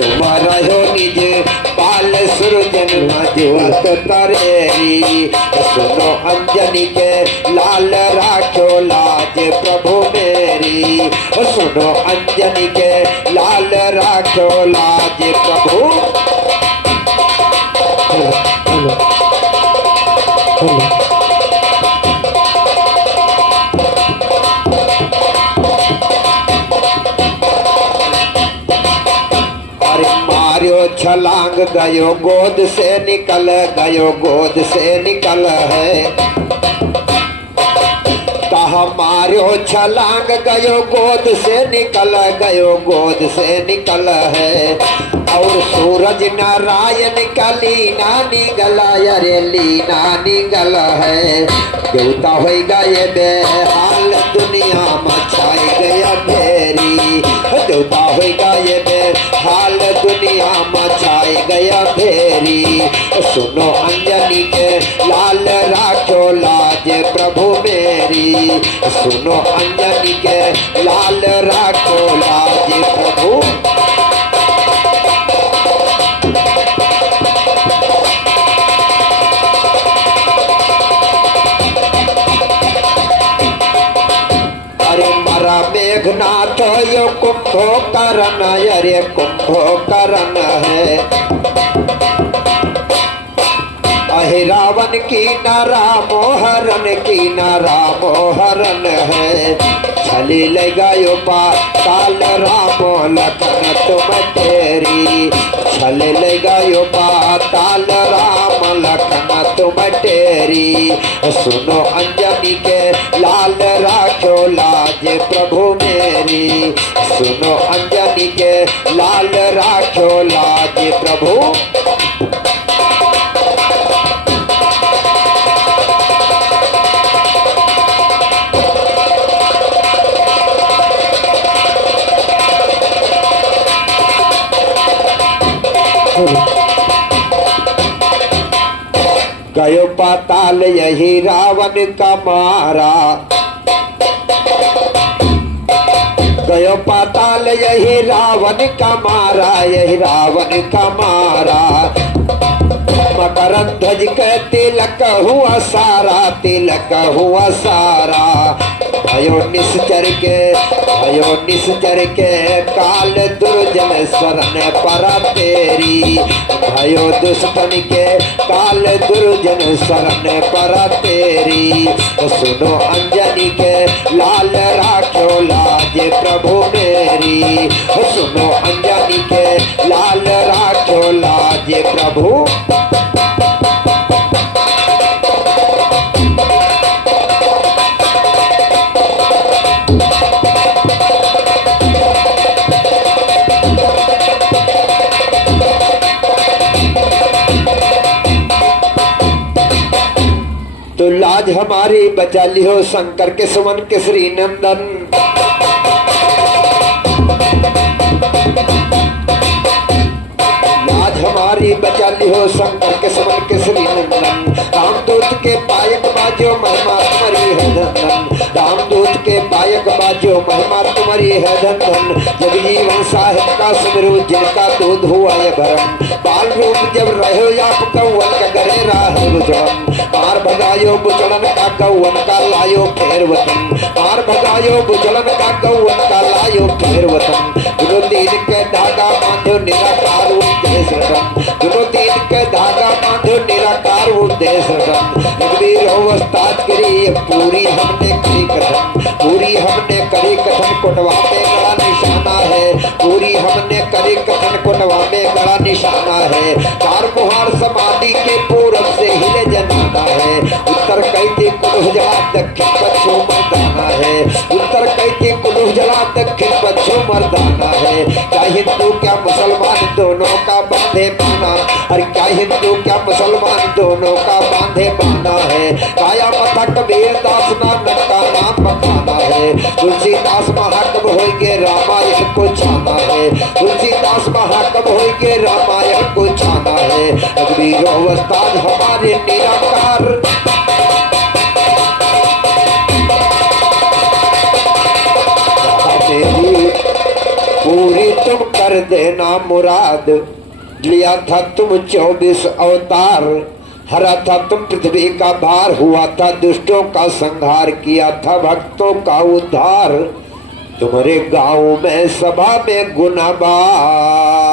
तुम रहो निज पाल सुरजन मजुवत तरेरी। सुनो अंजनी के लाल राखो लाज प्रभु मेरी। सुनो अंजनी के लाल राखो लाज प्रभु। छलांग गयो गोद से निकल गयो गोद से निकल है। कहा मारो छलांग गयो गोद से निकल गयो गोद से निकल है। और सूरज नारायण का लीना निगला अरे लीना निगल है। देवता हो गए बेहाल दुनिया मचाई गया फेरी। देवता हो गए बेहाल दुनिया मचाई गया फेरी। सुनो अंजनी के लाल राखो लाज प्रभु मेरी। सुनो अंजनी के लाल राखो लाज प्रभु। मेघनाथ यो कुंभो करण अरे कुंभो करण है। रावण की नारा मोहरन की नारा मोहरन है। छली लगायो पाताल रामो लखन तुम तेरी। छल लगायो पाताल राम लखन तुम तेरी। सुनो अंजनी के लाल राखो लाज प्रभु मेरी। सुनो अंजनी के लाल राखो लाज प्रभु। गयो पाताल यही रावण का मारा। गयो पाताल यही रावण का मारा। यही रावण का मारा। मकरंद ध्वज के तिलक हुआ सारा। तिलक हुआ सारा। भयो निश्चर के काल दुर्जन शरण पर तेरी। भयो दुष्टन के काल दुर्जन शरण पर तेरी। सुनो अंजनी के लाल राखो लाज प्रभु मेरी। सुनो अंजनी के लाल राखो लाज प्रभु। तो लाज हमारी बचा लियो शंकर के सुमन के श्री नंदन। लाज हमारी बचा लियो शंकर के सुमन के श्री नंदन। रामदूत के पायक बाजो महिमा तुम्हारी है धन। रामदूत के पायक बाजो महिमा तुम्हारी है धन। जगजीवन साहिब का सुमिरो जिनका दूध हुआ ये भरम। बाल रूप जब रहो आप कौवन का गरे राह बुझम। मार भगायो बुचड़न का कौवन का लायो फेर वतन। मार भगायो बुचड़न का कौवन का लायो फेर वतन। दोनों तीन के धागा बांधो निराकार उद्देश्य रतन। दोनों तीन के धागा बांधो निराकार उद्देश्य रतन। रघुवीर अवस्थात करी पूरी हमने करी कथन। पूरी हमने करी कथन कोटवा में बड़ा निशाना है। पूरी हमने करी कथन कोटवा में बड़ा निशाना है। चार कुहार समाधि के पूरब से हिले जनाना है। उत्तर कैती कुलुह जला दक्षिण पश्चिम मर्दाना है। उत्तर कैती कुलुह जला दक्षिण पश्चिम मर्दाना है। क्या हिंदू क्या मुसलमान दोनों का बांधे बाना। अरे क्या हिंदू क्या मुसलमान दोनों का बांधे बाना है। काया मथा कबीर दास नानक का नाम बखाना है। तुलसीदास महाकब होइगे रामायण को छाना है। तुलसीदास महाकब होइगे रामायण को छाना है। रघुवीर अवस्थान हमारे निराकार। पूरी तुम कर देना मुराद। लिया था तुम 24 अवतार, हरा था तुम पृथ्वी का भार, हुआ था दुष्टों का संहार, किया था भक्तों का उद्धार। तुम्हारे गांव में सभा में गुनाबार